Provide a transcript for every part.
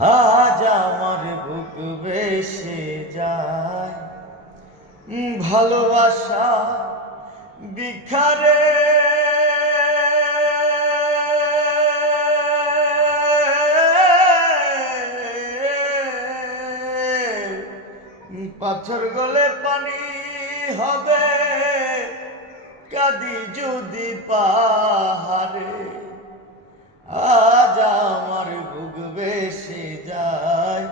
আজ আমার বুক বেসে যায় ভালোবাসা বিখারে। পাথর গলে পানি হবে কাঁদি যদি পাহাড়ে। আজ আমার বুক বেসে যায়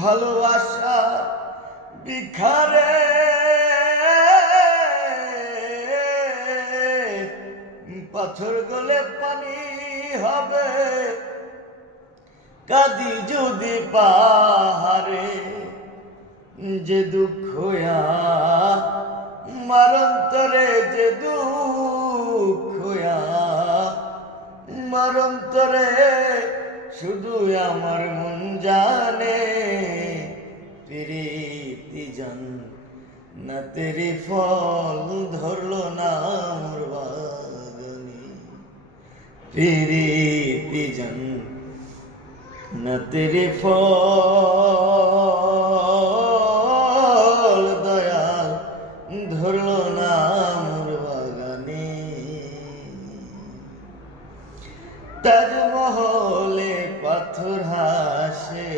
ভালোবাসা বিখারে। পাথর গলে পানি হবে কাঁদি যদি পাহাড়ে। যে দুঃখ আমার অন্তরে, যে দুঃখ আমার অন্তরে, শুধু আমার মন জানে। প্রীতি জান না তেরি ফল ধরলো না মোর বাগানে। প্রীতি জান না তেরি ফল দয়াল ধরলো না মোর বাগানে। তাজমহলে পাথর হাসে।